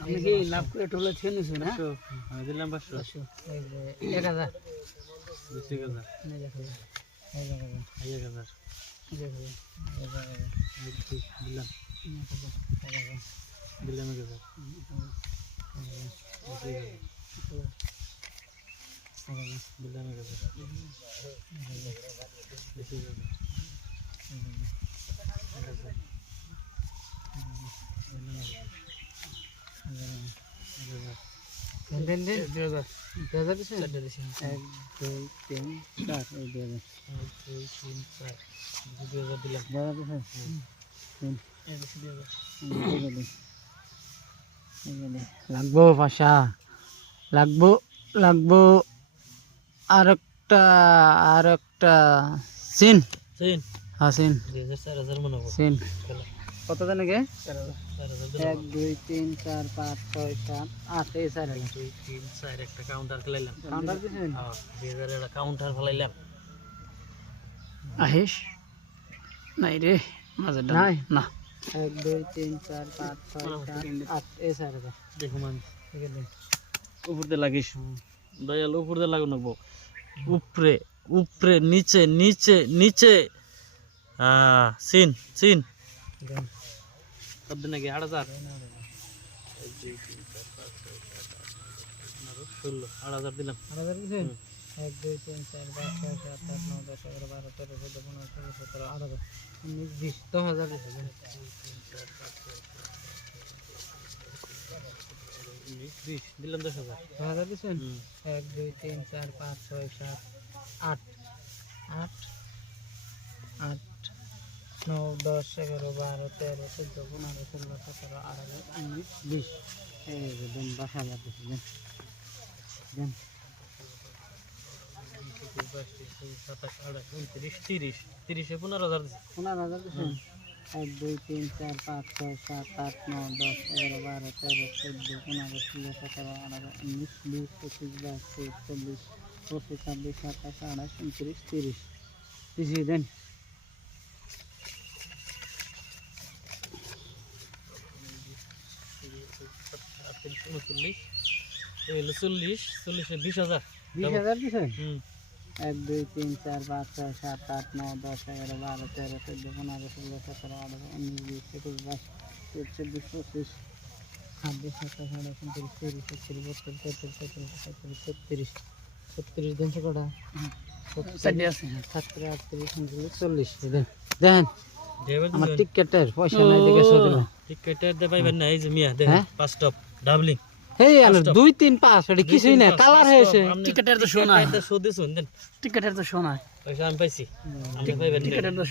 আপনি কি লাভ করে টোলা ছেড়ে নিয়েছেন? আমি দিলাম 500 1000 20,000 দিলাম 1000 দেন 2000 দিছেন? 1 2 3 4 এই 2000 দিলাম। লাগবো ভাষা লাগবো আর একটা সিন হ্যাঁ সিন 4000 মনে হবে সিন কত দেন গে? 4000 1 2 3 4 5 6 7 8 এই 4 2 3 4 একটা কাউন্টার খেলাইলাম কাউন্টার দিছেন? হ্যাঁ 2000 এর কাউন্টার ফেলাইলাম আহিস নাই রে মাঝে নাই না 1 2 3 4 5 6 7 8 এই 4 দেখো মান ঠিক আছে উপর দিয়ে লাগিস দয়াল উপর দিয়ে লাগানো উপরে উপরে নিচে নিচে নিচে সিন সিন দেন কত দিন আগে 8000 8000 দিলাম 8000 দিছেন? 1 2 3 4 5 6 7 8 9 10 11 12 13 14 15 16 17 18 19 20 10000 দিছেন? 20 দিলাম 10000 10000 দিছেন? 1 2 3 4 5 6 7 8 8 8 9 10 11 12 13 14 15 16 17 18 19 20 এই যে দেন 10000 দিছেন দেন 30 15000 দিছি 15000 দিছেন? 1 2 3 4 5 6 7 8 9 10 11 12 13 14 15 16 17 18 19 20 21 22 23 24 25 26 27 28 29 30 দিছি দেন এই 40 20000 20000 দিছেন? 1 2 3 4 5 6 7 8 9 10 11 12 13 14 15 16 17 18 19 20 21 22 24 25 26 27 28 29 30 দিন কটা 70 38 40 দেন আমার টিকেটের পয়সা নাই দেখে শুধু টিকেটের দে পাইবেন না এই যে মিয়া দে পাঁচ টপ ডাবলিং এই আলো 2 3 5 ওটা কিছুই না কালার হয়েছে টিকেটের তো শোনা টিকেটের তো শোনা টিকেটের তো শোনা পয়সা আমি পাইছি আপনি পাইবেন টিকেটের তো